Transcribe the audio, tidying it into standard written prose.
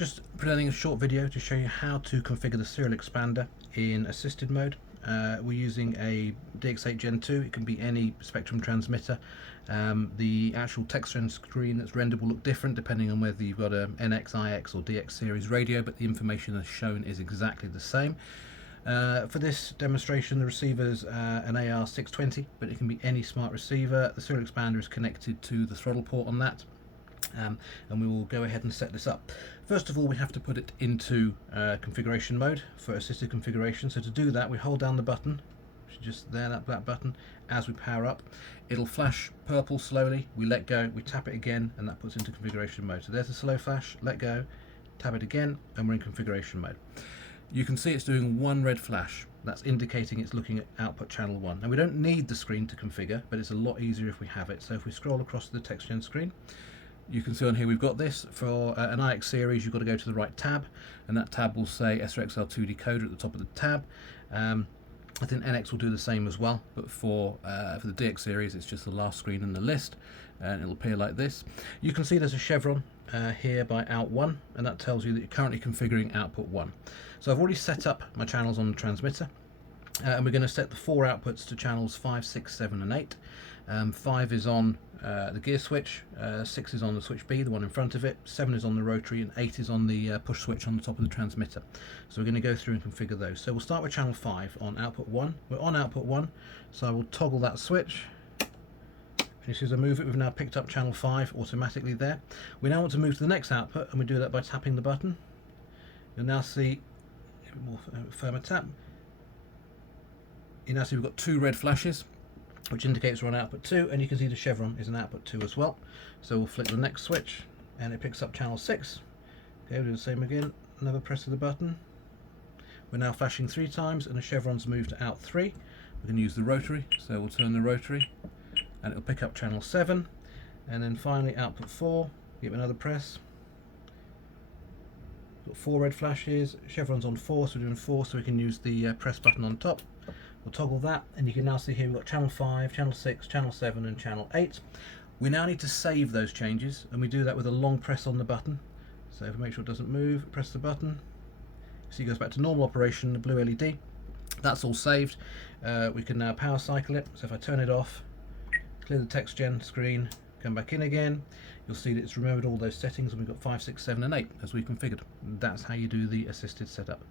Just presenting a short video to show you how to configure the serial expander in assisted mode. We're using a DX8 Gen 2, it can be any Spectrum transmitter. The actual text screen that's rendered will look different depending on whether you've got a NX, IX or DX series radio, but the information that's shown is exactly the same. For this demonstration, the receiver's an AR620, but it can be any smart receiver. The serial expander is connected to the throttle port on that. And we will go ahead and set this up. First of all, we have to put it into configuration mode for assisted configuration. So to do that, we hold down the button, which is just there, that black button. As we power up, it'll flash purple slowly. We let go, we tap it again, and that puts into configuration mode. So there's a slow flash, let go, tap it again, and we're in configuration mode. You can see it's doing one red flash. That's indicating it's looking at output channel 1. And we don't need the screen to configure, but it's a lot easier if we have it. So if we scroll across to the TextGen screen, you can see on here we've got this. For an IX series, you've got to go to the right tab, and that tab will say SRXL2 decoder at the top of the tab. I think NX will do the same as well, but for the DX series, it's just the last screen in the list, and it'll appear like this. You can see there's a chevron here by out 1, and that tells you that you're currently configuring output 1. So I've already set up my channels on the transmitter, and we're going to set the 4 outputs to channels 5, 6, 7 and 8. 5 is on the gear switch, 6 is on the switch B, the one in front of it, 7 is on the rotary, and 8 is on the push switch on the top of the transmitter. So we're going to go through and configure those. So we'll start with channel 5 on output 1. We're on output 1, so I will toggle that switch. And you see as I move it, we've now picked up channel 5 automatically there. We now want to move to the next output, and we do that by tapping the button. You'll now see a bit more firmer tap. You now see we've got 2 red flashes, which indicates we're on output 2, and you can see the chevron is an output 2 as well. So we'll flick the next switch and it picks up channel 6. Okay, we'll do the same again, another press of the button. We're now flashing 3 times and the chevron's moved to out 3. We can use the rotary, so we'll turn the rotary and it'll pick up channel 7. And then finally output 4, give it another press. Got 4 red flashes, chevron's on 4, so we're doing 4, so we can use the press button on top. We'll toggle that, and you can now see here we've got channel 5, channel 6, channel 7 and channel 8. We now need to save those changes, and we do that with a long press on the button. So if we make sure it doesn't move, press the button. So it goes back to normal operation, the blue LED. That's all saved. We can now power cycle it. So if I turn it off, clear the TextGen screen, come back in again, you'll see that it's remembered all those settings, and we've got 5, 6, 7 and 8 as we configured. That's how you do the assisted setup.